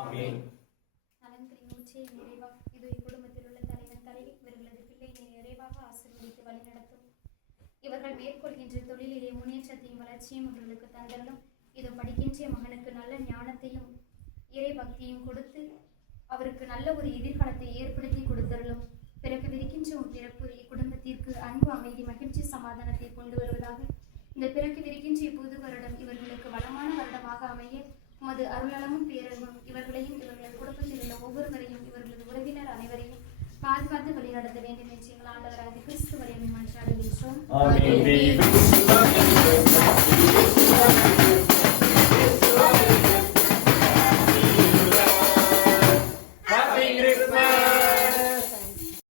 ஆமென். நலன்களின் ஊற்றே நிறைவா இது இக்குடும்பத்தில் உள்ள தலைவன் தலைவி இவர்களது பிள்ளை நிறைவாக ஆசீர்வதித்து வழிநடத்தும். இவர்கள் மேற்கொள்கின்ற தொழிலிலே முன்னேற்றத்தையும் வளர்ச்சியும் இவர்களுக்கு தந்தரலும். இது படிக்கின்ற மகனுக்கு நல்ல ஞானத்தையும் இறை பக்தியும் கொடுத்து அவருக்கு நல்ல ஒரு எதிர்காலத்தை ஏற்படுத்தி கொடுத்தரலும். பிறகு விரிக்கின்ற பிறப்பு இக்குடும்பத்திற்கு அன்பு, அமைதி, மகிழ்ச்சி, சமாதானத்தை கொண்டு வருவதாக. இந்த பிறகு விரிக்கின்ற புது வருடம் இவர்களுக்கு வளமான வருடமாக அமைய உமது அருளமும் பேரன்பும் இவர்களையும் இவர்களது குடும்பத்தில் உள்ள ஒவ்வொருவரையும் இவர்களது உறவினர் அனைவரையும் பாதுகாத்து வழிநடத்த வேண்டும் என்று எங்கள் ஆண்டவராகிய கிறிஸ்து வழியை மன்றாடுகின்றோம்.